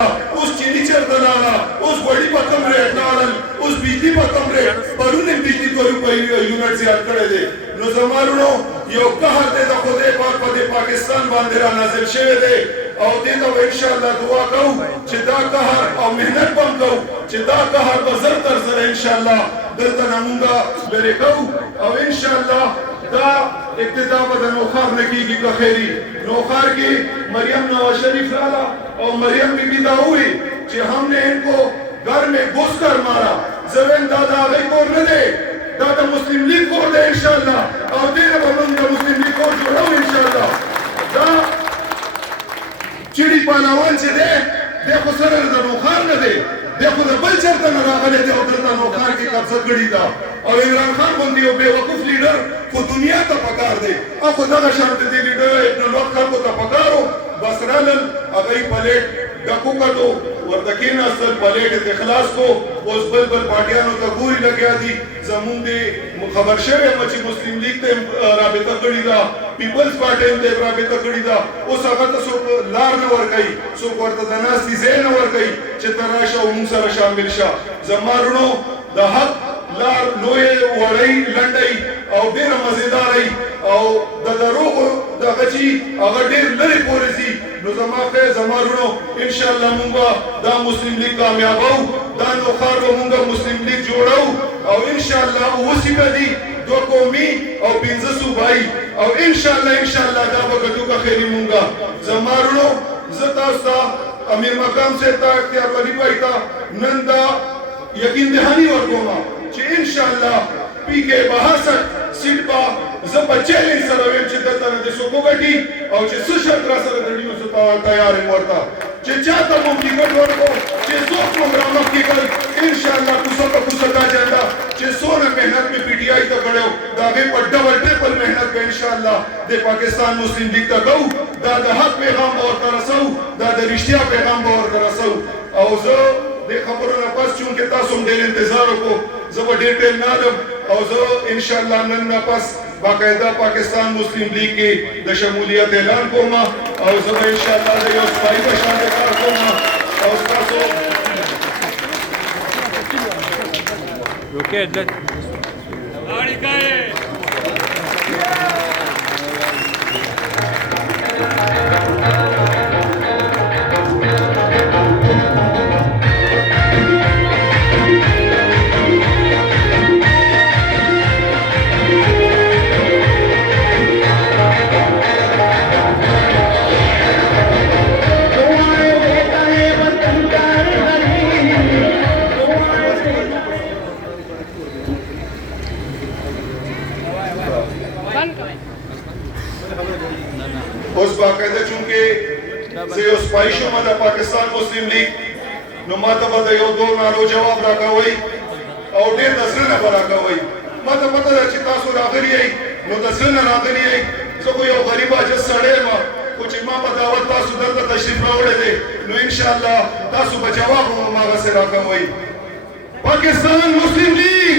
اوس چینی چرته لاړه، اوس غوړي په کم ریټ لاړل، اوس بجلي په کم ریټ. پرون یې بجلي 2 روپۍ یونټ زیات کړی دی. نو زما وروڼو یو قهر دی د خدای پاک په دې پاکستان باندې را نازل شوی دی او دې ته به انشاءالله دعا کوو چې دا قهر او محنت به هم کوو چې دا قهر به زر تر زره انشاءالله دلته نه مونږه لرې کوو او انشاءالله دا ابتدا به د نوخار نه کېږي که خیري. نوخار کې مریم نواز شریف راغله او مریم بی بی دا وویل چې ہم نے ان کو گھر میں گھس کر مارا. زه وایم دا د هغې کور نه دی، دا د مسلم لیگ کور دی انشاءالله او دې نه به موږ د مسلم لیگ کور جوړوو انشاءالله. دا چیړي پهلوان چې دی دی خو سره د نوخار نه دی، دی خو د بل چېرته نه راغلی دی او دلته نوخار کې قبضه کړې ده. او عمران خان غوندې یو بېوقوف لیډر خو دنیا ته پکار دی. او خو دغه شان د دې لیډر ابن الوقت خلکو ته پکار و، بس رالل هغه یې پلیټ ډکو کړو، ورته کېناستل، پلیټ یې خلاص کړو. اوس بل پارټیانو ته ګوري لګیا دي. زمونږ دې خبر شوی یم چې مسلم لیگ ته رابطه کړې ده، پیپلز پارټۍ ته رابطه کړې ده. اوس هغه ته څوک لار نه ورکوي، څوک ورته د ناستې ځای نه ورکوي چې ته راشه او موږ سره شامل شه. زما وروڼو د حق لار لویې وړۍ لنډۍ او ډېره مزېدارۍ او د دروغو دغه چې هغه ډېر لرې پورې ځي. نو زما خیر زما وروڼو انشاءالله مونږ به دا مسلم لیگ کامیابوو، دا نوخار به مونږ مسلم لیگ جوړوو او انشاءالله 7 سیټه دي، 2 قومي او 15 صوبایي او انشاءالله دا به ګټو که خیري مونږه. زما وروڼو زه تاسو ته امیر مقام صاحب ته اختیار ولي بھائی ته نن دا یقین دهاني ورکوم چې انشاءالله پی کې 62 سیټ به زه په چیلنج سره ویم چې دلته نه دې څوک وګټي او چې څه شرط را سره تړي زه تیار یم ورته چې چاته مو ټکټ ورکړو چې څوک مو رامخکې کړ انشاءالله کوڅه په کوڅه دا جنډا چې څونه محنت مې پی ټي آی ته کړی و د هغې په ډبل ټریپل محنت به انشاءالله د پاکستان مسلم لیگ ته کوو. دا د حق پیغام به ورته رسوو، دا د رښتیا پیغام به ورته رسوو. او زه دې خبرو نه پس چونکې تاسو هم ډېر انتظار وکړو، زه به ډېر ټایم نه الم او زه انشاءالله نن نه پس باقاعده پاکستان مسلم لیگ کې د شمولیت اعلان کوم او زه به انشاءالله د یو سپایي په شان کار کوم او ستاسو اوس باقاعده چونکې زه یو سپایي شوم د پاکستان مسلم لیگ نو ما ته به د یو دو نارو جواب راکوئ او ډېر د زړه نه به راکوئ. ما ته پته ده چې تاسو راغلي یئ نو د زړه نه راغلي یئ. زه خو یو غریب عاجز سړی یم خو چې ما په دعوت تاسو دلته تشریف راوړی دی نو انشاءالله تاسو به جواب هم هماغسې راکوئ. پاکستان مسلم لیگ